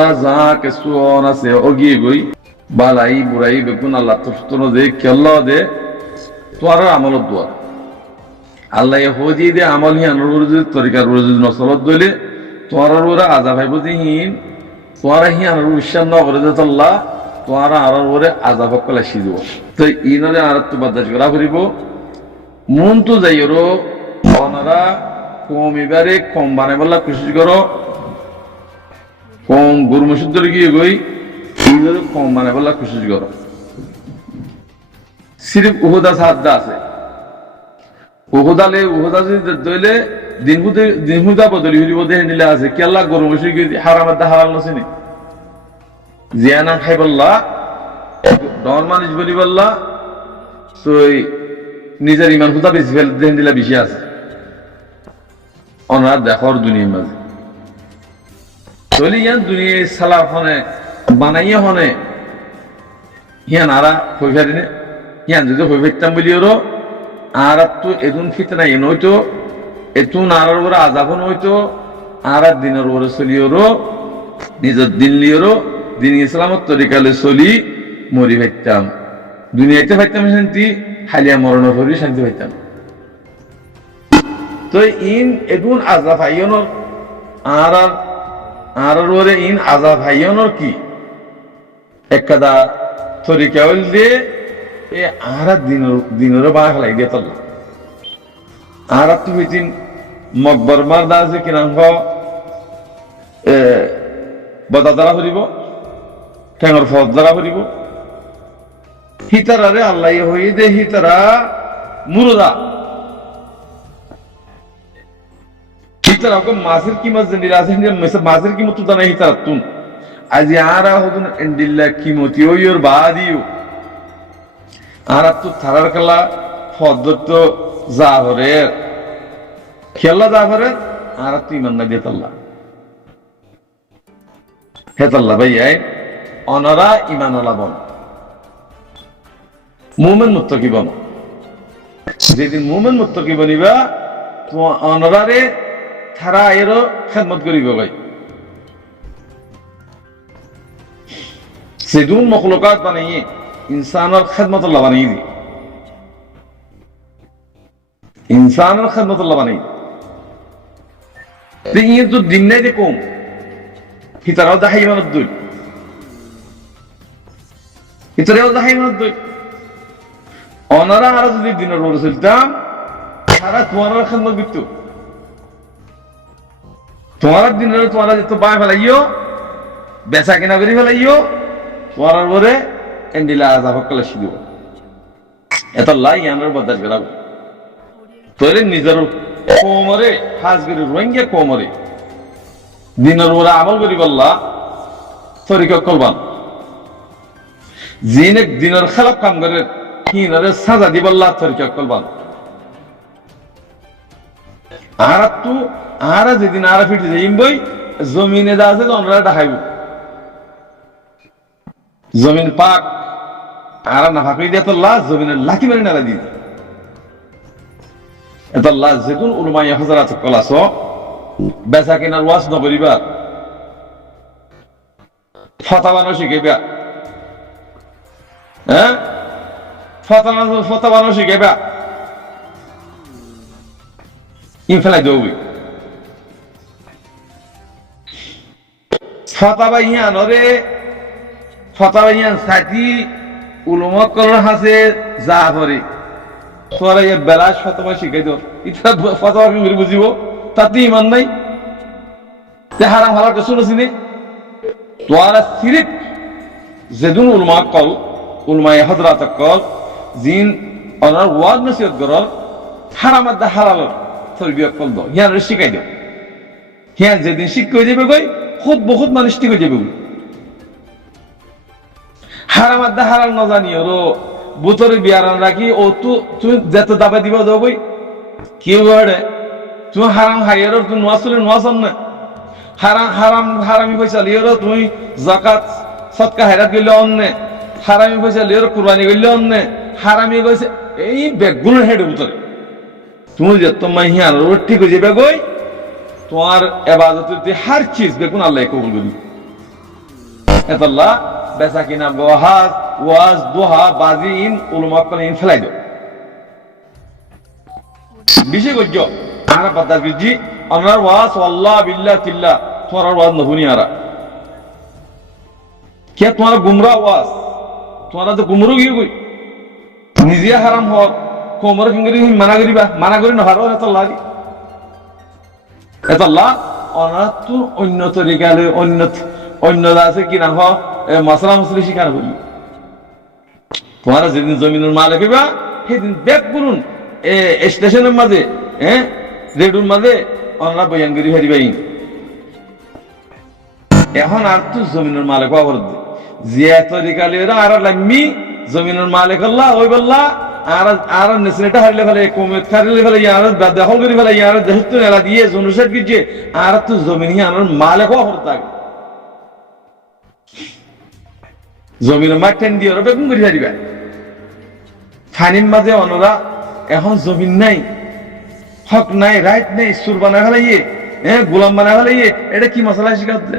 তোরা যা কিছু অন আছে অগিয়ে গই বালাই বুড়াই বেগুন আল্লাহ তোর দে কেল্লা দে তোর আমলত দোয়া আল্লাহ হজি দে আমল হি আনুর যদি তরিকার যদি নসলত দইলে তোর ওরা আজা ভাই বুঝিহীন তোরা হি আনুর বিশ্বাস ন করে যে আল্লাহ তোরা আর ওরে আজাব কলা সিজব তো ইনরে আর তো বাদাস করা করিব মন তো যাইরো অনারা কম এবারে কম বানাই বললা কোশিশ করো কম গরু মসজিদ ধরে গিয়ে গই ইনরে কম বানাই বললা কোশিশ করো সিরিফ উহুদা সাদা আছে উহুদালে উহুদা যদি দইলে দিনহুদা বদলি হইব দেহ নিলে আছে কি আল্লাহ গরু মসজিদ হারামাত দা হালাল নছিনি জিয়ানা খাই বললা ডর মানুষ বলি বললা তো নিজের ইমান হুদা বেশি ফেলে দেন দিলা বেশি আছে অনার দেখর দুনিয়ার মাঝে চলি ইয়ান দুনিয়ায় সালাফ হনে বানাইয়া হনে হিয়ান আরা হই ফেরিনে হিয়ান যদি হই ফেরতাম বলি ওরো আর তো এদুন ফিতনা এন হইতো এতুন আর ওরা আজাবন হইতো আর দিনের ওরে চলি ওরো নিজের দিন লিওরো দিন ইসলামত তরিকালে চলি মরি ভাইতাম দুনিয়াতে ভাইতাম শান্তি হালিয়া মরণ ভরি শান্তি ভাইতাম তো ইন এগুন আজা ভাইয়নর আর ওরে ইন আজা ভাইয়নর কি একদা তরিকা হইল দিয়ে এ আর দিনের বা খেলাই দিয়ে তল্লা আর তুমি তিন মকবর মার দা যে কিনাঙ্গ বদা দ্বারা হরিব ঠেঙর ফজ দ্বারা হরিব হিতারারে আল্লাহ হই দে হিতারা মুরদা হিতারা কো মাছের কিমত জেনিরা আছে মাছের কিমত তো জানা হিতারা তুন আজি আরা হদুন এন্ডিল্লা কিমতি ওইর বাদিও আরা তো থারার কালা ফদ্দত জাহরে খেলা জাহরে আরা তো ইমান না দিয়ে তাল্লা হেতাল্লা ভাই আই অনরা ইমান আলাবন মুমিন মুত্তাকি বনো যেদিন মুমিন মুত্তাকি বনিবা তোমার অনরারে থারা এরও খেদমত করিব ভাই সেদুন মখলুকাত বানাইয়ে ইনসানের খেদমত আল্লাহ বানাই দি ইনসানের খেদমত আল্লাহ বানাই ইয়ে তো দিন নাই যে কম হিতারাও দাহাই মানত দুই হিতারাও দাহাই মানত দুই অনারা আর যদি দিনের বড় চলতাম সারা তোমার খেদমত করত তোমার দিনের তোমার যেত বাই ফেলাইও বেচা কিনা করি ফেলাইও তোমার বরে এন্ডিলা আজাব কলে শিখব এত লাই ইয়ানোর বদাস গেলাব তোরে নিজের কোমরে হাজ করে রোহিঙ্গা কোমরে দিনের ওরা আমল করি বললা তরিকা কলবান জিনে দিনের খেলাপ কাম করে হিনরে সাজা দি বললা তরিকা কলবান আর তো আর যেদিন আর ফিটে যাইম বই জমিনে যা আছে তোমরা দেখাইব জমিন পাক আর না ফাঁকি দিয়ে তো লাশ জমিনের লাঠি মারি নাড়া দিয়ে এত লাশ যেতুন উলমাইয়া হজরাত কলাস বেচা কেনার ওয়াজ নকরিবা ফতাবানো শিখাইবা হ্যাঁ ফতাবানো শিখাইবা ইনফেলাই দেবই ফতাবাইয়ান ওরে ফতাবাইয়ান সাথী উলমা করার হাসে যা করে তোরা এই বেলাস ফতোয়া শিখাই দাও এটা ফতোয়া কি করে বুঝিব তাতে ইমান নাই তে হারাম হালাল কিছু নছিনে তোরা সিরিফ যেদুন উলমা কল উলমায়ে হযরত কল জিন অনার ওয়াজ নসিহত করল হারাম দা হালাল তরবিয়ত কল দাও ইয়ার শিখাই দাও হিয়া যেদিন শিক্ষা যাবে কই খুব বহুত মানুষ ঠিক হয়ে যাবে হারাম দা হালাল না জানি ওর বুতরে বিয়ারান রাখি ও তুই যেত দাবা দিব দেবই কি ওরে তুই হারাম হাইয়ার তুই নোয়াসলে নোয়াসন না হারামি পয়সা লিওর তুই যাকাত সদকা হায়রাত গেলে অন্যে হারামি পয়সা লিওর কুরবানি গেলে অন্যে হারামি কইছে এই বেগুন হেড বুতরে তুমি যে তোমার হিয়ার ঠিক হয়ে যাবে গই তোমার ইবাদতের হার চিজ বেগুন আল্লাহ কবুল করবে এতাল্লাহ বেচা কিনা বহাজ ওয়াজ দোহা বাজিন উলমা কলিন ফেলাই দাও বেশি গজ্য আরা বাদার গজি আমার ওয়াজ আল্লাহ বিল্লাহ তিল্লাহ তোমার ওয়াজ নহুনি আরা কে তোমার গুমরা ওয়াজ তোমার তো গুমরু গিয়ে কই নিজে হারাম হক কোমর ফিঙ্গরি মানা করি না হারো এতাল্লাহ অনাথ তো অন্য তরিকালে অন্য আছে কিনা হ মশলা মশলি শিকার করি তোমার যেদিন জমিনের মালিক হইবা সেদিন ব্যাগ করুন স্টেশনের মাঝে রেডুর মাঝে অনরা বয়ানগিরি হারিবাই এখন আর তো জমিনের মালিক হওয়ার জিয়া তরিকালে আর লাম্মি জমিনের মালিক আল্লাহ ওই বললা আর নেসলেটা হারিলে ফেলে কমে হারিলে ফেলে আর দখল করে ফেলে আর দেহত্ব এলা দিয়ে জনুষের গিয়ে আর তো জমিন আমার মালিক হওয়ার থাকে জমিনের মাঠ টেন দিয়ে ওরা বেগুন করে হারিবা ফানির মাঝে অনরা এখন জমিন নাই হক নাই রাইট নেই সুর বানা ফেলাইয়ে গোলাম বানা ফেলাইয়ে এটা কি মশলা শিখাতে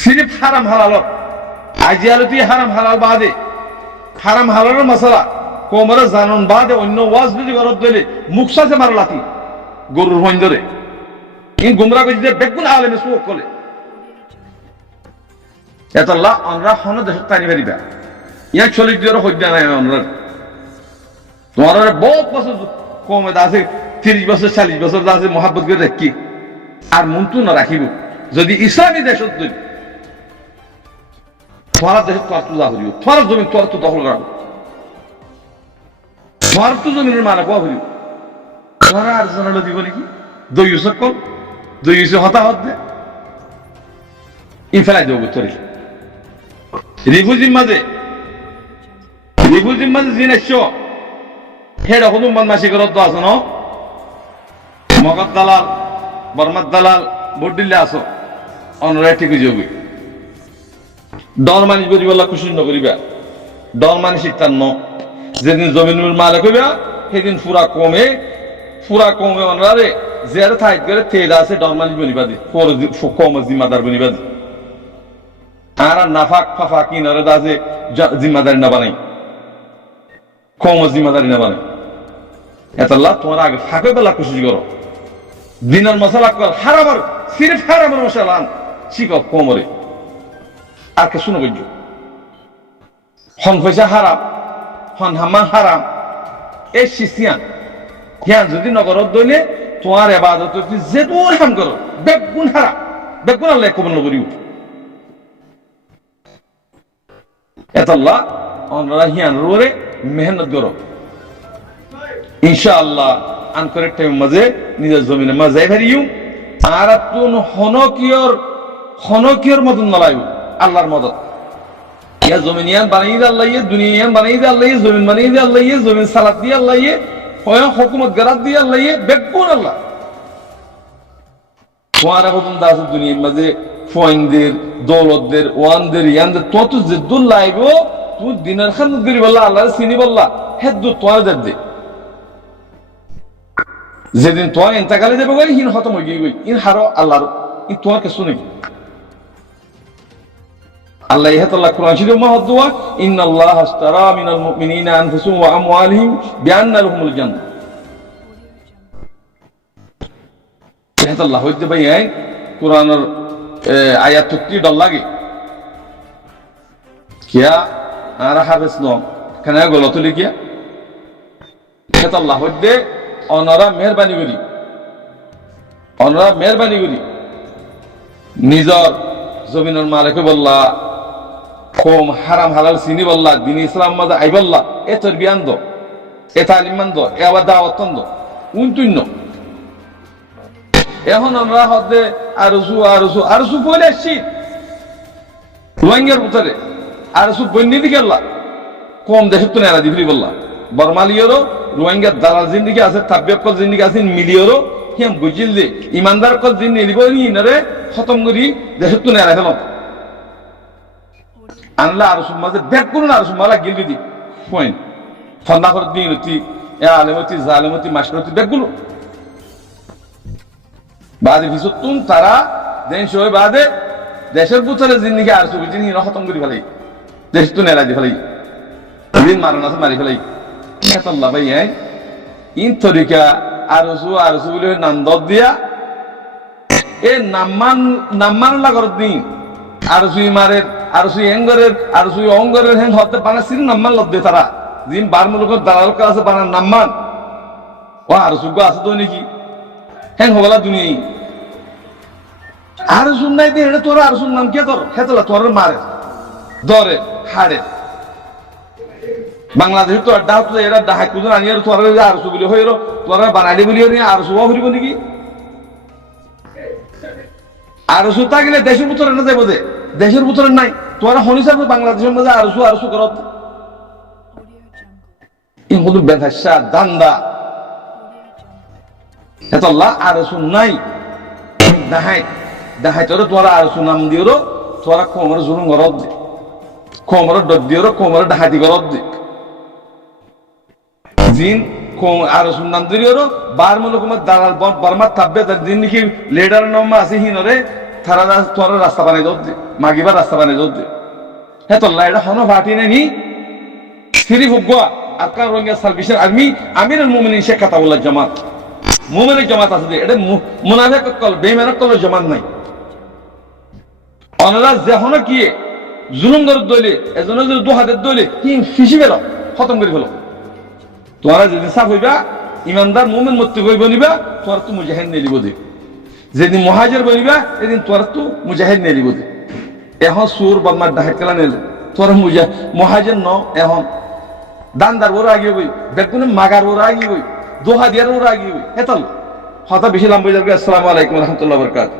সিরিফ হারাম হালাল আজি আলোতে হারাম হালাল বাদে হারাম হালালের মশলা কোমরে জানন বাদে অন্য ওয়াজ যদি গরত দিলে মুখসাতে মারা লাতি গরুর হইন ধরে ইন গুমরা করে দিয়ে বেগুন আলেমে সুক করে এতাল্লাহ আমরা হন দেশ তানি পারিবা ইয়া চল্লিশ দিয়ে হইয়া নাই আমরা তোমার বহুত বছর কমে আছে 30 বছর 40 বছর আছে মহাব্বত করে রাখি আর মন্তু না রাখিব যদি ইসলামী দেশ তোমার দেশ তোর তো করিব তোমার জমি তোর তো দখল করাবো তোমার তো জমিনের মালিক করিব তোমার আর জানালো দিব নাকি দই সকল দই হতাহত দে ফেলাই দেবো তোর রিফুজির মাঝে জিনিস হেড হনুমান মাসি করত আছো ন মগর দালাল বর্মার দালাল ভোট দিলে আসো অনরায় ঠিক হয়ে যাবে ডর মানিস করি বলা খুশি নকরিবা ডর মানিস ইত্যান্ন যেদিন জমিনুর মালিক হইবা সেদিন ফুরা কমে অনরারে যে থাইট করে তেল আছে ডর মানিস বনিবা দি কম জিম্মাদার বনিবা দি আর নাফাক ফাফা কিনারে দাজে জিম্মাদারি না বানাই কম জিম্মাদারি না বানাই এতাল্লাহ তোমার আগে ফাঁকে বেলা খুশি করো দিনের মশলা কর হারাবার সিরিফ হারাবার মশলা আন শিখো কোমরে আর কে শুনো গজ্য হন পয়সা হারাম হন হামা হারাম এই শিশিয়ান হিয়ান যদি নগরত দইলে তোমার এবাদত যে দূর হাম করো বেগুন হারাম বেগুন আল্লাহ কবল নগরিও এতাল্লাহ অনরা হিয়ান রোরে মেহনত করো ইনশাআল্লাহ আনকরেক্ট টাইম মাঝে নিজের জমিনের মাঝে যাই ফেরিও আর তুন হনকিয়র মতন নলাইব আল্লাহর মদত ইয়া জমিনিয়ান বানাই দে আল্লাহ দুনিয়ান বানাই দে আল্লাহ জমিন বানাই দে আল্লাহ জমিন সালাত দিয়ে আল্লাহ হয় হুকুমত গারাত দিয়ে আল্লাহ বেগুন আল্লাহ তোমার এখন দাস দুনিয়ার মাঝে ফয়েনদের দৌলতদের ওয়ানদের ইয়ানদের তত জিদ্দুল লাইব তুমি দিনের খান করি বললা আল্লাহ চিনি বললা হেদ্দু তোমার দে যেদিন তোমার এন্তাকালে যাবে গই হিন খতম হয়ে গই ইন হারো আল্লাহর ই তোমার কিছু নেই আল্লাহ ইহাতাল্লাহ কুরআন শরীফ মহদ্দুয়া ইন্নাল্লাহ আশতারা মিনাল মুমিনিনা আনফুসুহুম ওয়া আমওয়ালিহিম বিআন্না লাহুমুল জান্নাহ ইহাতাল্লাহ হইতে ভাই কুরআনের আয়াত কি ডল লাগে কিয়া আর হাফেজ নো কেন গলত লিখিয়া ইহাতাল্লাহ হইতে অনরা মেহরবানি করি নিজর জমিনের মালিকে বললা কম হারাম হালাল চিনি বললা দিন ইসলাম মাঝে আই বললা এ তোর বিয়ান দো এ তালিম মান দো এ আবার দাওয়াত দো উনতুন্য এখন আমরা হদে আরসু বলে আসছি রোহিঙ্গার ভিতরে আরসু বন্যি দিকে কম দেশের তো নেড়া দিবি বললা বর্মালিয়রও রোহিঙ্গার দালাল জিন্দিগি আছে তাব্যকল জিন্দিগি আছে মিলিয়রও হিয়াম বুঝিল দে ইমানদার কল জিন নিব ইনারে খতম করি দেশের তো নেড়া ফেল আনলা আরসুর মাঝে ব্যাগ করুন আরসুর মালা গিলবি দি পয়েন্ট ফন্না করে দিন আলেমতি জালেমতি মাসরতি ব্যাগগুলো বাদে ভিসুতুন তারা দেন সই বাদে দেশের পুত্রের জিন্দিকে আর সুবিধি নিয়ে খতম করে ফেলাই দেশ তো নেড়া দি ফেলাই দিন মারণ আছে মারি ফেলাই আল্লাহ ভাই ইন তরিকা আরসু বলে নাম দর দিয়া এ নাম্মান লাগর দিন আরসুই মারের আরসুই এঙ্গরের আরসুই অঙ্গরের হেন হতে পানা সিন নাম্মান লদ দিয়ে তারা দিন বার মুলুকের দালাল আছে বানার নাম্মান ও আরসুগ আছে তো নাকি হ্যাঁ হবলা দুনিয়াই আর শুন নাই দিয়ে তোর আর শুন নাম কে তোর হেতলা তোর মারে দরে হাড়ে বাংলাদেশ তো আড্ডা হতো এরা ডাহাই কুজন আনিয়ে তোর আর সু বলি হইল তোর বানালি বলি আর সুবা হইব নাকি আর সু থাকলে দেশের ভিতরে না যাইব দে দেশের ভিতরে নাই তোরা হনিসার বাংলাদেশের মধ্যে আর সু করত ইহুদু বেধাসা দান্দা হেতলা আর শুন নাই ডাহাই দেখাই তোর তোরা আর সুনাম দিও তোরা কোমর জুলুম গরদ দে কোমর ডব দিও কোমর ডাহাতি গরদ দে জিন আর সুনাম দিও বার মুলুক মত দালাল বর্মা থাকবে তার দিন কি লিডার নাম আছে হিনরে তারা তোর রাস্তা বানাই দদ দে মাগিবার রাস্তা বানাই দদ দে হে তো লাইডা হনো ফাটি নাই সিরি ফুগা আকার রঙের সার্ভিসের আমিরুল মুমিনিন শেখ কাতাবুল্লাহ জামাত মুমিনের জামাত আছে এটা মুনাফিক কল বেঈমানের কল জামাত নাই অনরা যেহন কি জুলুম করে দইলে এজন্য যদি দু হাতের দইলে কি ফিসি গেল খতম করে ফেলো তোমরা যদি সাফ হইবা ইমানদার মুমিন মুত্তি হইব নিবা তোর তো মুজাহিদ নিয়ে দিব দে যেদিন মুহাজির বনিবা এদিন তোর তো মুজাহিদ নিয়ে দিব দে এখন সুর বাম্মার ডাহাত কেলা নিলে তোর মুহাজির ন এখন দানদার ওরা আগিয়ে বই বেগুনে মাগার ওরা আগিয়ে বই দোহা দিয়ার ওরা আগিয়ে বই হেতল হতা বেশি লাম্বা যাবে। আসসালামু আলাইকুম রহমতুল্লাহ বরকাত।